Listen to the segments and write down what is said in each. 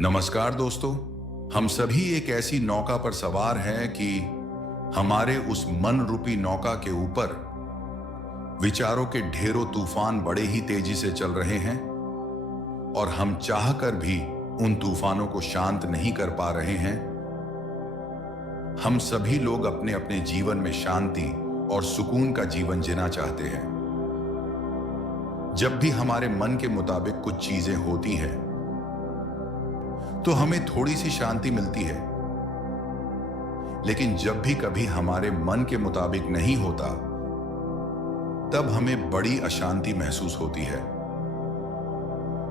नमस्कार दोस्तों। हम सभी एक ऐसी नौका पर सवार हैं कि हमारे उस मन रूपी नौका के ऊपर विचारों के ढेरों तूफान बड़े ही तेजी से चल रहे हैं और हम चाहकर भी उन तूफानों को शांत नहीं कर पा रहे हैं। हम सभी लोग अपने अपने जीवन में शांति और सुकून का जीवन जीना चाहते हैं। जब भी हमारे मन के मुताबिक कुछ चीजें होती हैं तो हमें थोड़ी सी शांति मिलती है, लेकिन जब भी कभी हमारे मन के मुताबिक नहीं होता तब हमें बड़ी अशांति महसूस होती है।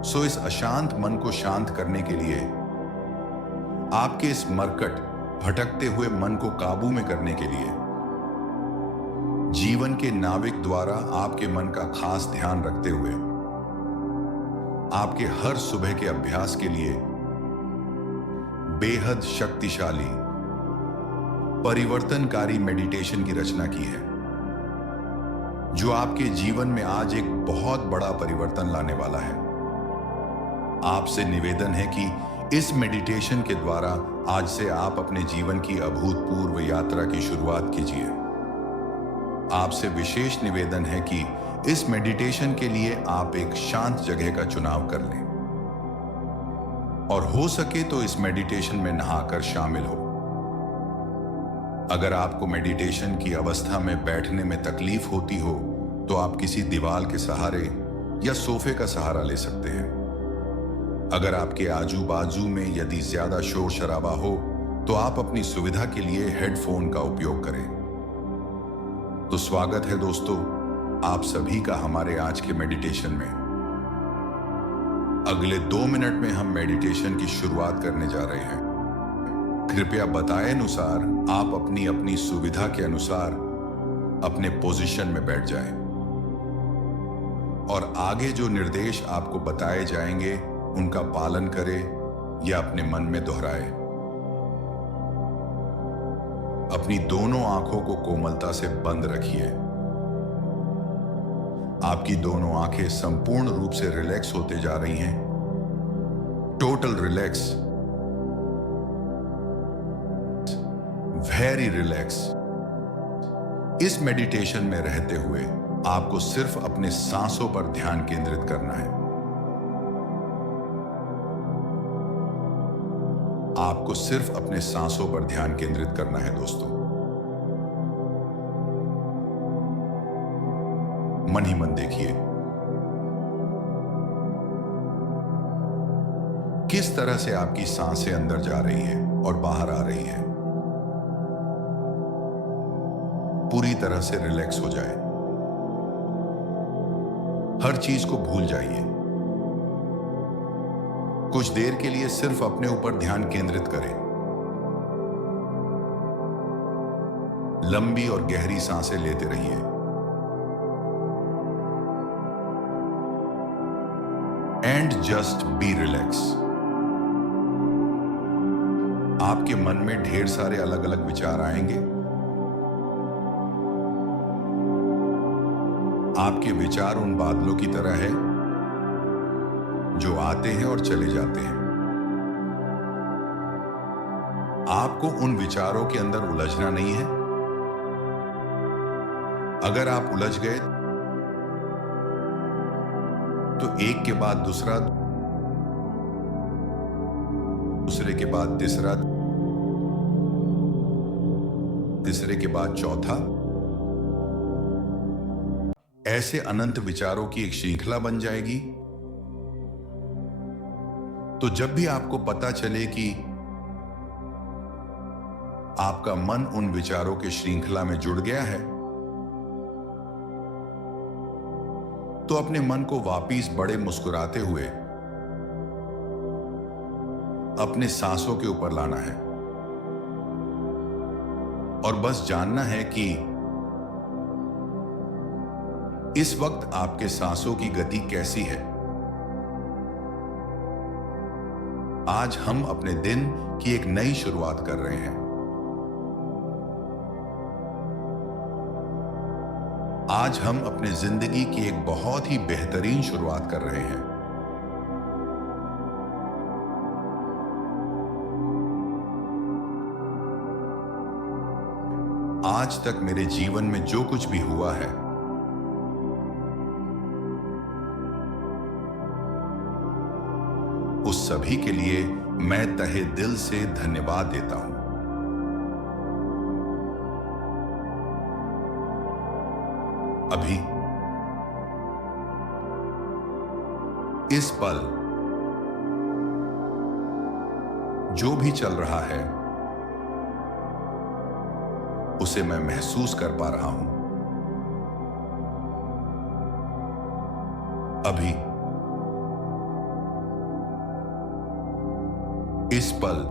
सो इस अशांत मन को शांत करने के लिए, आपके इस मरकट भटकते हुए मन को काबू में करने के लिए जीवन के नाविक द्वारा आपके मन का खास ध्यान रखते हुए आपके हर सुबह के अभ्यास के लिए बेहद शक्तिशाली परिवर्तनकारी मेडिटेशन की रचना की है, जो आपके जीवन में आज एक बहुत बड़ा परिवर्तन लाने वाला है। आपसे निवेदन है कि इस मेडिटेशन के द्वारा आज से आप अपने जीवन की अभूतपूर्व यात्रा की शुरुआत कीजिए। आपसे विशेष निवेदन है कि इस मेडिटेशन के लिए आप एक शांत जगह का चुनाव कर लें और हो सके तो इस मेडिटेशन में नहाकर शामिल हो। अगर आपको मेडिटेशन की अवस्था में बैठने में तकलीफ होती हो तो आप किसी दीवार के सहारे या सोफे का सहारा ले सकते हैं। अगर आपके आजू बाजू में यदि ज्यादा शोर शराबा हो तो आप अपनी सुविधा के लिए हेडफोन का उपयोग करें। तो स्वागत है दोस्तों आप सभी का हमारे आज के मेडिटेशन में। अगले 2 मिनट में हम मेडिटेशन की शुरुआत करने जा रहे हैं। कृपया बताए अनुसार आप अपनी अपनी सुविधा के अनुसार अपने पोजीशन में बैठ जाएं और आगे जो निर्देश आपको बताए जाएंगे उनका पालन करें या अपने मन में दोहराएं। अपनी दोनों आंखों को कोमलता से बंद रखिए। आपकी दोनों आंखें संपूर्ण रूप से रिलैक्स होते जा रही हैं। Total relax, very relax. इस मेडिटेशन में रहते हुए आपको सिर्फ अपने सांसों पर ध्यान केंद्रित करना है। आपको सिर्फ अपने सांसों पर ध्यान केंद्रित करना है दोस्तों। मन ही मन देखिए किस तरह से आपकी सांसें अंदर जा रही हैं और बाहर आ रही हैं। पूरी तरह से रिलैक्स हो जाए। हर चीज को भूल जाइए। कुछ देर के लिए सिर्फ अपने ऊपर ध्यान केंद्रित करें। लंबी और गहरी सांसें लेते रहिए। And just be relax. आपके मन में ढेर सारे अलग अलग विचार आएंगे। आपके विचार उन बादलों की तरह है जो आते हैं और चले जाते हैं। आपको उन विचारों के अंदर उलझना नहीं है। अगर आप उलझ गए तो एक के बाद दूसरा, दूसरे के बाद तीसरा, तीसरे के बाद चौथा, ऐसे अनंत विचारों की एक श्रृंखला बन जाएगी। तो जब भी आपको पता चले कि आपका मन उन विचारों के श्रृंखला में जुड़ गया है, तो अपने मन को वापिस बड़े मुस्कुराते हुए अपने सांसों के ऊपर लाना है और बस जानना है कि इस वक्त आपके सांसों की गति कैसी है। आज हम अपने दिन की एक नई शुरुआत कर रहे हैं। आज हम अपने जिंदगी की एक बहुत ही बेहतरीन शुरुआत कर रहे हैं। आज तक मेरे जीवन में जो कुछ भी हुआ है, उस सभी के लिए मैं तहे दिल से धन्यवाद देता हूं। अभी इस पल जो भी चल रहा है उसे मैं महसूस कर पा रहा हूं। अभी इस पल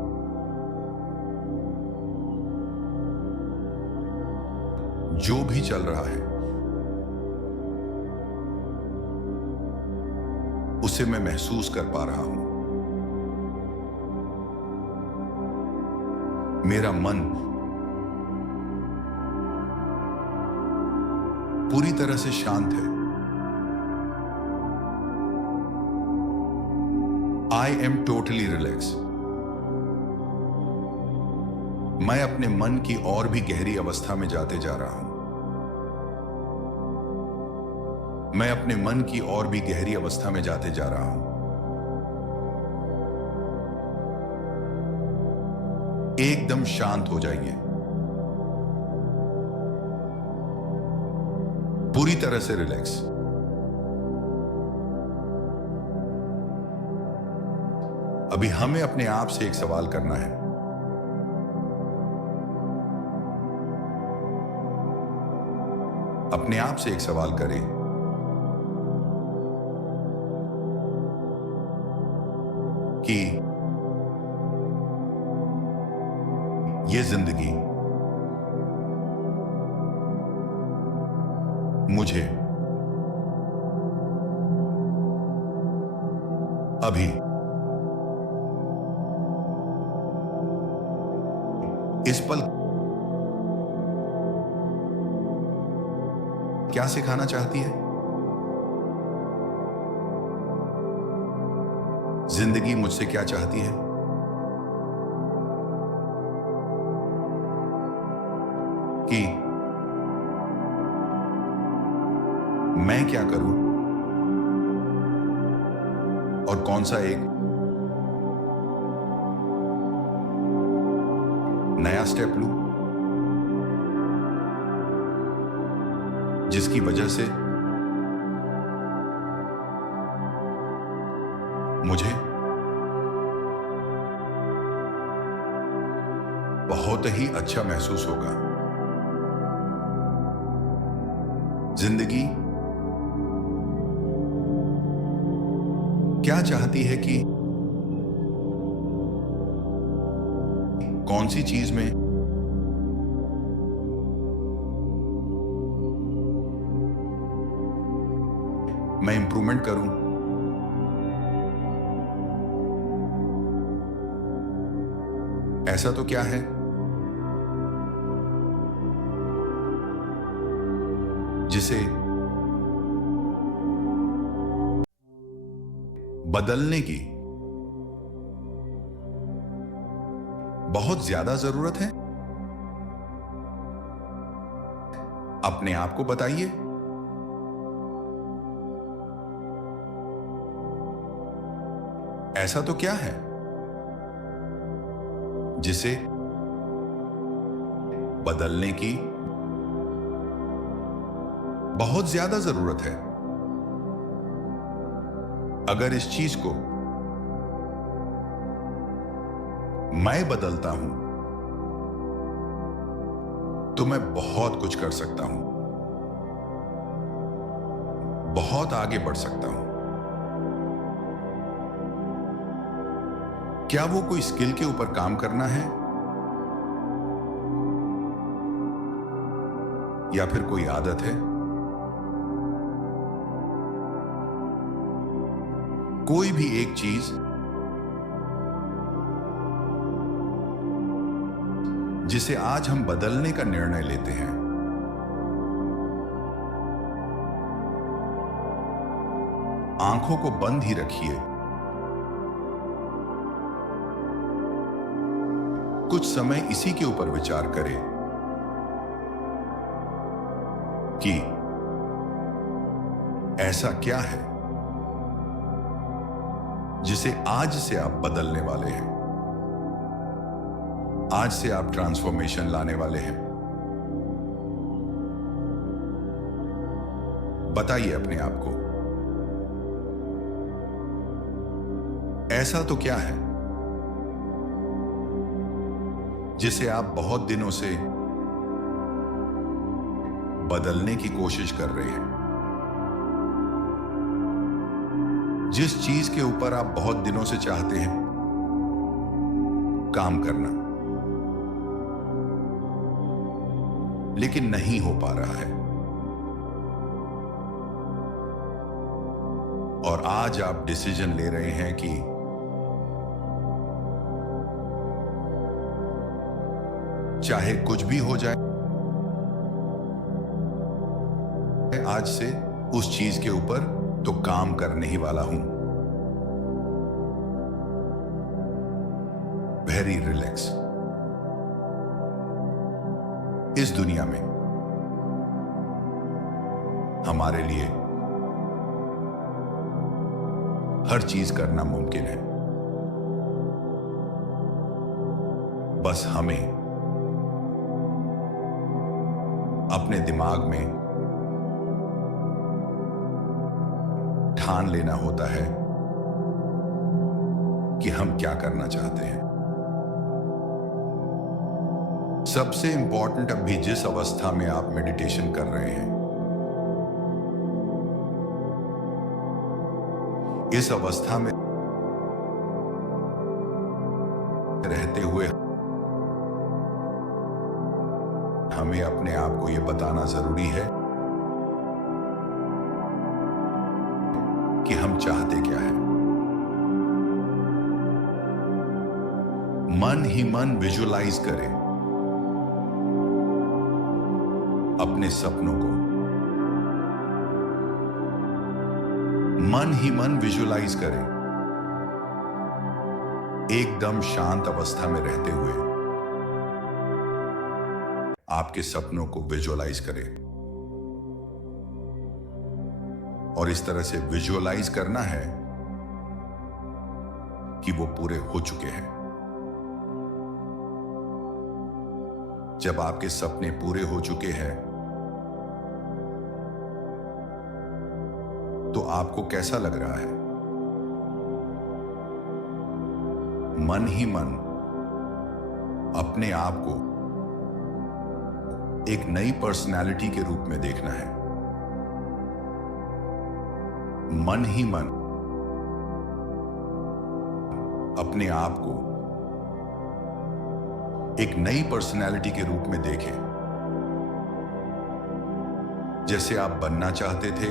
जो भी चल रहा है उसे मैं महसूस कर पा रहा हूं। मेरा मन पूरी तरह से शांत है। I am totally relax. मैं अपने मन की और भी गहरी अवस्था में जाते जा रहा हूं। मैं अपने मन की और भी गहरी अवस्था में जाते जा रहा हूं। एकदम शांत हो जाइए, पूरी तरह से रिलैक्स। अभी हमें अपने आप से एक सवाल करना है। अपने आप से एक सवाल करें कि ये जिंदगी मुझे अभी इस पल क्या सिखाना चाहती है? जिंदगी मुझसे क्या चाहती है? कि मैं क्या करूं और कौन सा एक नया स्टेप लूं जिसकी वजह से मुझे बहुत ही अच्छा महसूस होगा। जिंदगी क्या चाहती है कि कौन सी चीज में मैं इंप्रूवमेंट करूं, ऐसा तो क्या है जिसे बदलने की बहुत ज्यादा जरूरत है? अपने आप को बताइए। ऐसा तो क्या है जिसे बदलने की बहुत ज्यादा जरूरत है? अगर इस चीज को मैं बदलता हूं तो मैं बहुत कुछ कर सकता हूं, बहुत आगे बढ़ सकता हूं। क्या वो कोई स्किल के ऊपर काम करना है या फिर कोई आदत है? कोई भी एक चीज जिसे आज हम बदलने का निर्णय लेते हैं, आंखों को बंद ही रखिए। कुछ समय इसी के ऊपर विचार करें कि ऐसा क्या है जिसे आज से आप बदलने वाले हैं, आज से आप ट्रांसफॉर्मेशन लाने वाले हैं। बताइए अपने आप को, ऐसा तो क्या है जिसे आप बहुत दिनों से बदलने की कोशिश कर रहे हैं, जिस चीज के ऊपर आप बहुत दिनों से चाहते हैं काम करना, लेकिन नहीं हो पा रहा है। और आज आप डिसीजन ले रहे हैं कि चाहे कुछ भी हो जाए, आज से उस चीज के ऊपर तो काम करने ही वाला हूं। Very relax. इस दुनिया में हमारे लिए हर चीज करना मुमकिन है, बस हमें अपने दिमाग में ठान लेना होता है कि हम क्या करना चाहते हैं। सबसे इंपॉर्टेंट, अभी जिस अवस्था में आप मेडिटेशन कर रहे हैं, इस अवस्था में रहते हुए हमें अपने आप को यह बताना जरूरी है कि हम चाहते क्या है। मन ही मन विजुअलाइज करें अपने सपनों को, मन ही मन विजुअलाइज करें एकदम शांत अवस्था में रहते हुए आपके सपनों को विजुअलाइज करें। और इस तरह से विजुअलाइज करना है कि वो पूरे हो चुके हैं। जब आपके सपने पूरे हो चुके हैं तो आपको कैसा लग रहा है? मन ही मन अपने आप को एक नई पर्सनालिटी के रूप में देखना है। मन ही मन अपने आप को एक नई पर्सनालिटी के रूप में देखें, जैसे आप बनना चाहते थे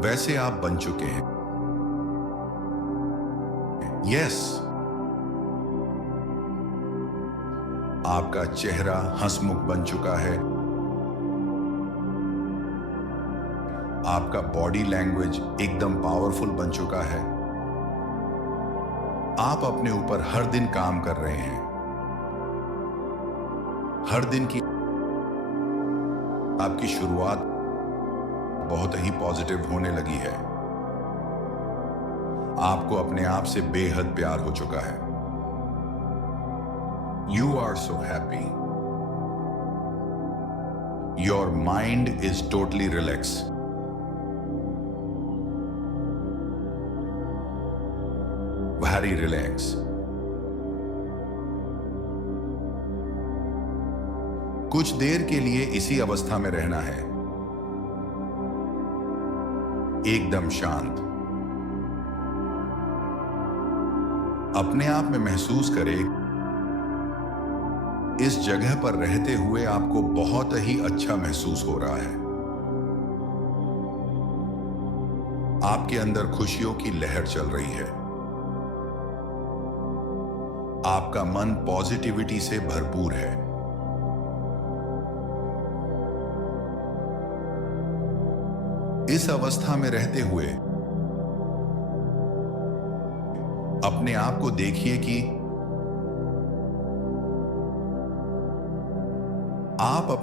वैसे आप बन चुके हैं। यस, आपका चेहरा हंसमुख बन चुका है, आपका बॉडी लैंग्वेज एकदम पावरफुल बन चुका है, आप अपने ऊपर हर दिन काम कर रहे हैं, हर दिन की आपकी शुरुआत बहुत ही पॉजिटिव होने लगी है, आपको अपने आप से बेहद प्यार हो चुका है। You are so happy. Your mind is totally relaxed. Very relaxed. कुछ देर के लिए इसी अवस्था में रहना है, एकदम शांत। अपने आप में महसूस करें, इस जगह पर रहते हुए आपको बहुत ही अच्छा महसूस हो रहा है। आपके अंदर खुशियों की लहर चल रही है, आपका मन पॉजिटिविटी से भरपूर है। इस अवस्था में रहते हुए अपने आप को देखिए कि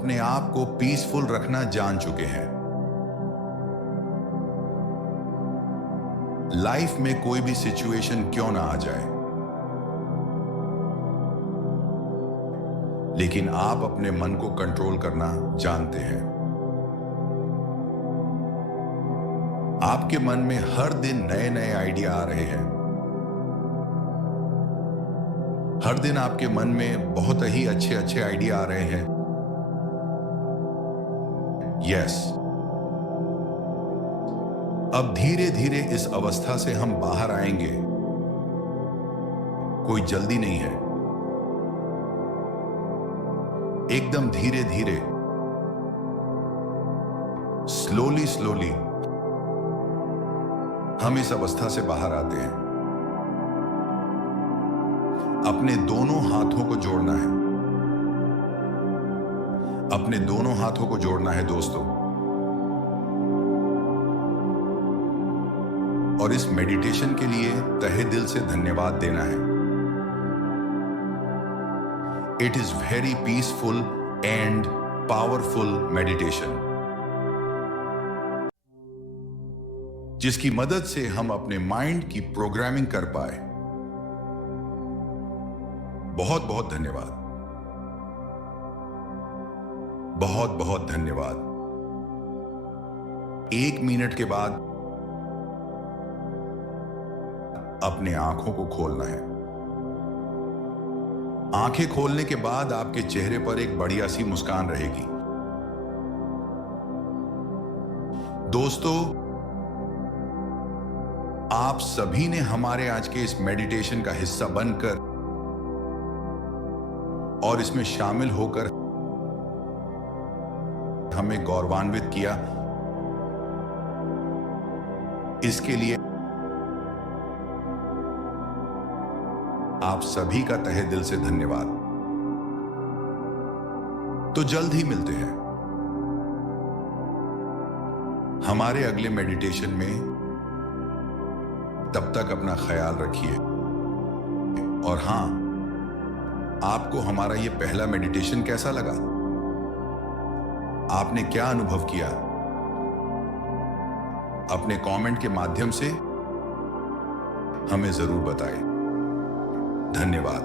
अपने आप को पीसफुल रखना जान चुके हैं। लाइफ में कोई भी सिचुएशन क्यों ना आ जाए, लेकिन आप अपने मन को कंट्रोल करना जानते हैं। आपके मन में हर दिन नए नए आइडिया आ रहे हैं। हर दिन आपके मन में बहुत ही अच्छे अच्छे आइडिया आ रहे हैं। यस, अब धीरे धीरे इस अवस्था से हम बाहर आएंगे। कोई जल्दी नहीं है, एकदम धीरे धीरे, स्लोली स्लोली हम इस अवस्था से बाहर आते हैं। अपने दोनों हाथों को जोड़ना है, अपने दोनों हाथों को जोड़ना है दोस्तों, और इस मेडिटेशन के लिए तहे दिल से धन्यवाद देना है। It is very peaceful and powerful meditation, जिसकी मदद से हम अपने माइंड की प्रोग्रामिंग कर पाए। बहुत बहुत धन्यवाद, बहुत बहुत धन्यवाद। 1 मिनट के बाद अपने आंखों को खोलना है। आंखें खोलने के बाद आपके चेहरे पर एक बढ़िया सी मुस्कान रहेगी। दोस्तों, आप सभी ने हमारे आज के इस मेडिटेशन का हिस्सा बनकर और इसमें शामिल होकर हमें गौरवान्वित किया। इसके लिए आप सभी का तहे दिल से धन्यवाद। तो जल्द ही मिलते हैं हमारे अगले मेडिटेशन में। तब तक अपना ख्याल रखिए। और हां, आपको हमारा यह पहला मेडिटेशन कैसा लगा? आपने क्या अनुभव किया? अपने कमेंट के माध्यम से हमें जरूर बताएं। धन्यवाद।